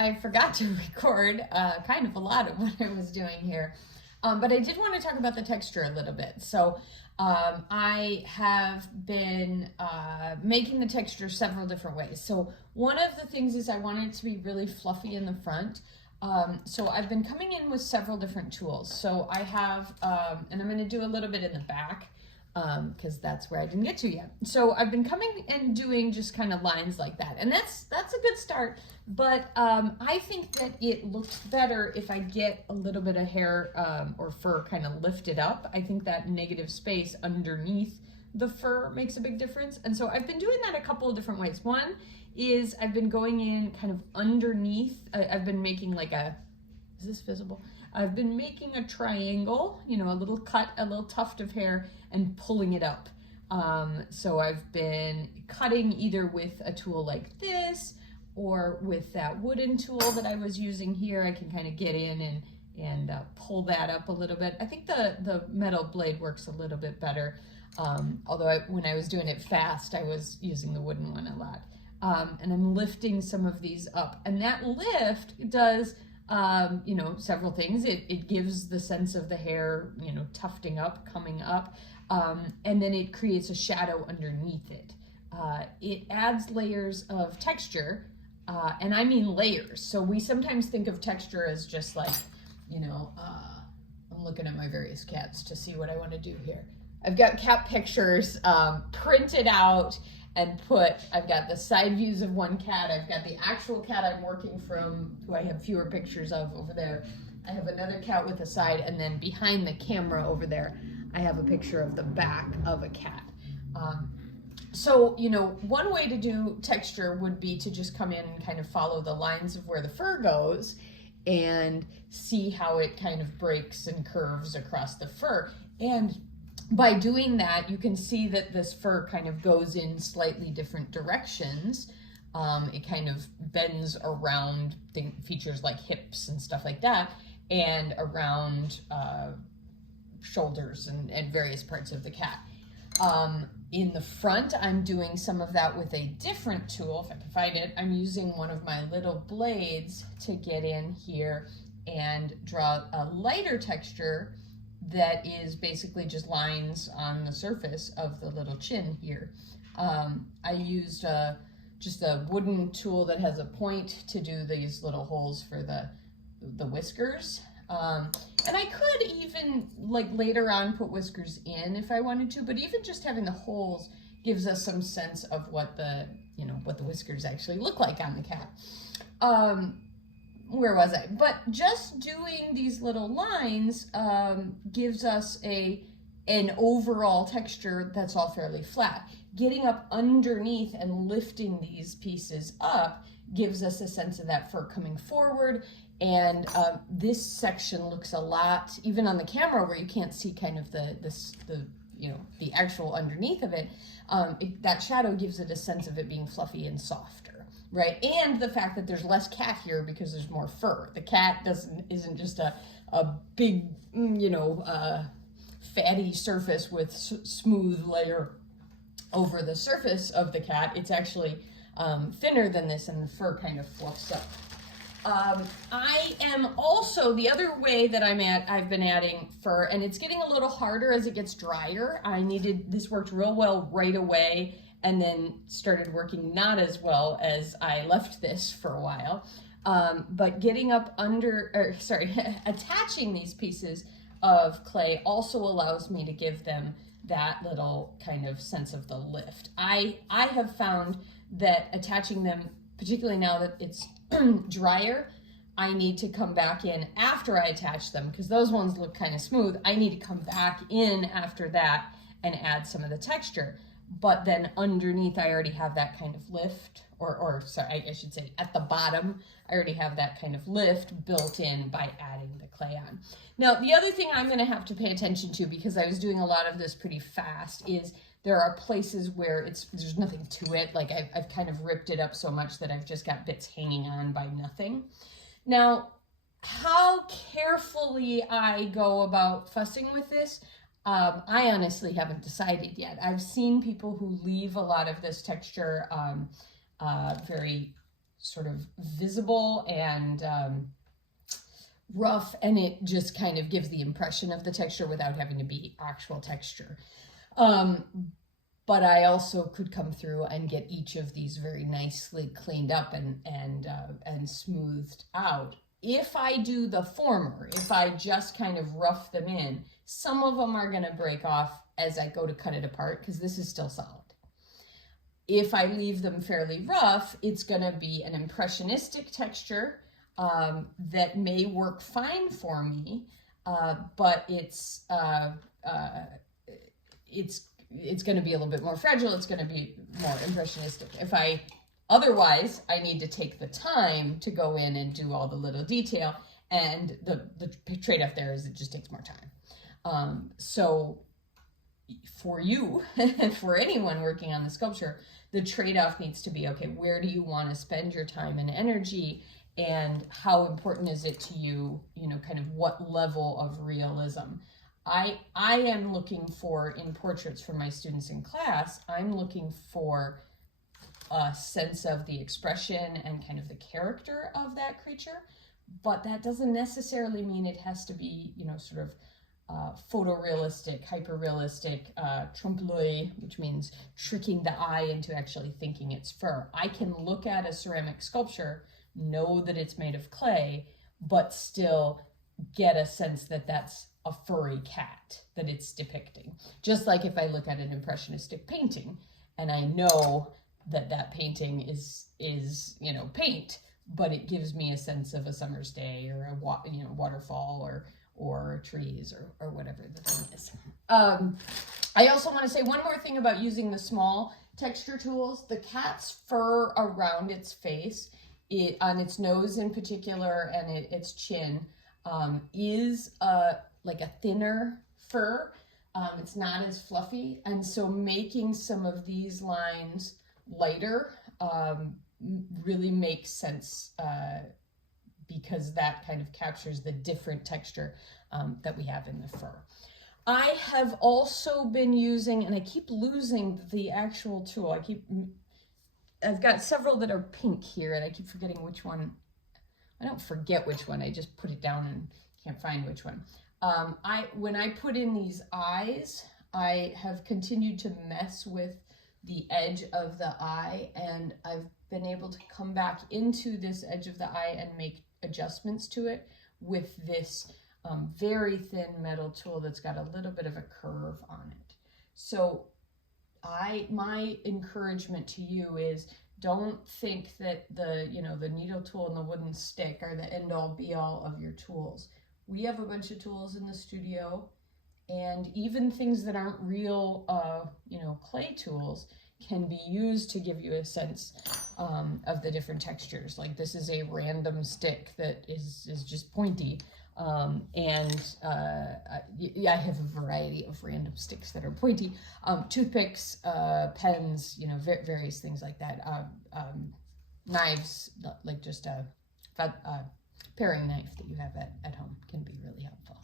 I forgot to record kind of a lot of what I was doing here. But I did want to talk about the texture a little bit. So I have been making the texture several different ways. So one of the things is I want it to be really fluffy in the front. So I've been coming in with several different tools. So I have, and I'm going to do a little bit in the back because that's where I didn't get to yet. So I've been coming and doing just kind of lines like that. And that's a good start. But I think that it looks better if I get a little bit of hair or fur kind of lifted up. I think that negative space underneath the fur makes a big difference. And so I've been doing that a couple of different ways. One is I've been going in kind of underneath. I've been making like a, is this visible? I've been making a triangle, you know, a little cut, a little tuft of hair and pulling it up. So I've been cutting either with a tool like this or with that wooden tool that I was using here. I can kind of get in and pull that up a little bit. I think the metal blade works a little bit better. Although when I was doing it fast, I was using the wooden one a lot. And I'm lifting some of these up. And that lift does, you know, several things. It gives the sense of the hair, you know, tufting up, coming up. And then it creates a shadow underneath it. It adds layers of texture, and I mean layers. So we sometimes think of texture as just like, you know, I'm looking at my various cats to see what I want to do here. I've got cat pictures printed out and I've got the side views of one cat. I've got the actual cat I'm working from, who I have fewer pictures of over there. I have another cat with a side, and then behind the camera over there, I have a picture of the back of a cat. So, you know, one way to do texture would be to just come in and kind of follow the lines of where the fur goes and see how it kind of breaks and curves across the fur. And by doing that, you can see that this fur kind of goes in slightly different directions. It kind of bends around features like hips and stuff like that, and around shoulders and various parts of the cat. In the front, I'm doing some of that with a different tool. If I can find it, I'm using one of my little blades to get in here and draw a lighter texture that is basically just lines on the surface of the little chin here. I used just a wooden tool that has a point to do these little holes for the whiskers. And I could even, like, later on put whiskers in if I wanted to, but even just having the holes gives us some sense of what the whiskers actually look like on the cat. Where was I? But just doing these little lines gives us an overall texture that's all fairly flat. Getting up underneath and lifting these pieces up gives us a sense of that fur coming forward. And this section looks a lot, even on the camera where you can't see kind of the actual underneath of it, that shadow gives it a sense of it being fluffy and softer, right? And the fact that there's less cat here because there's more fur. The cat isn't just a big, fatty surface with smooth layer over the surface of the cat. It's actually thinner than this, and the fur kind of fluffs up. I am also, the other way that I've been adding fur, and it's getting a little harder as it gets drier. This worked real well right away, and then started working not as well as I left this for a while. But getting up attaching these pieces of clay also allows me to give them that little kind of sense of the lift. I have found that attaching them, particularly now that it's drier, I need to come back in after I attach them, because those ones look kind of smooth. I need to come back in after that and add some of the texture. But then underneath, I already have that kind of lift, I should say at the bottom, I already have that kind of lift built in by adding the clay on. Now, the other thing I'm gonna have to pay attention to, because I was doing a lot of this pretty fast, is there are places where there's nothing to it. Like I've kind of ripped it up so much that I've just got bits hanging on by nothing. Now, how carefully I go about fussing with this, I honestly haven't decided yet. I've seen people who leave a lot of this texture very sort of visible and rough, and it just kind of gives the impression of the texture without having to be actual texture. But I also could come through and get each of these very nicely cleaned up and smoothed out. If I do the former, if I just kind of rough them in, some of them are going to break off as I go to cut it apart because this is still solid. If I leave them fairly rough, it's going to be an impressionistic texture that may work fine for me, but it's going to be a little bit more fragile. It's going to be more impressionistic. Otherwise, I need to take the time to go in and do all the little detail, and the trade-off there is it just takes more time. So for you, for anyone working on the sculpture, the trade-off needs to be, okay, where do you want to spend your time and energy, and how important is it to you, kind of what level of realism? I am looking for, in portraits for my students in class, I'm looking for a sense of the expression and kind of the character of that creature, but that doesn't necessarily mean it has to be, sort of photorealistic, hyper-realistic, trompe-l'oeil, which means tricking the eye into actually thinking it's fur. I can look at a ceramic sculpture, know that it's made of clay, but still get a sense that that's a furry cat that it's depicting. Just like if I look at an impressionistic painting and I know that painting is paint, but it gives me a sense of a summer's day or a waterfall or trees or whatever the thing is. I also want to say one more thing about using the small texture tools. The cat's fur around its face, on its nose in particular, and its chin, is like a thinner fur. It's not as fluffy, and so making some of these lines lighter really makes sense because that kind of captures the different texture that we have in the fur. I have also been using, and I keep losing the actual tool. I've got several that are pink here, and I keep forgetting which one. I don't forget which one, I just put it down and can't find which one. When I put in these eyes, I have continued to mess with the edge of the eye, and I've been able to come back into this edge of the eye and make adjustments to it with this very thin metal tool that's got a little bit of a curve on it. So my encouragement to you is, don't think that the needle tool and the wooden stick are the end all be all of your tools. We have a bunch of tools in the studio, and even things that aren't real, clay tools can be used to give you a sense of the different textures. Like this is a random stick that is just pointy. I have a variety of random sticks that are pointy. Toothpicks, pens, various things like that. Knives, like just a paring knife that you have at home can be really helpful.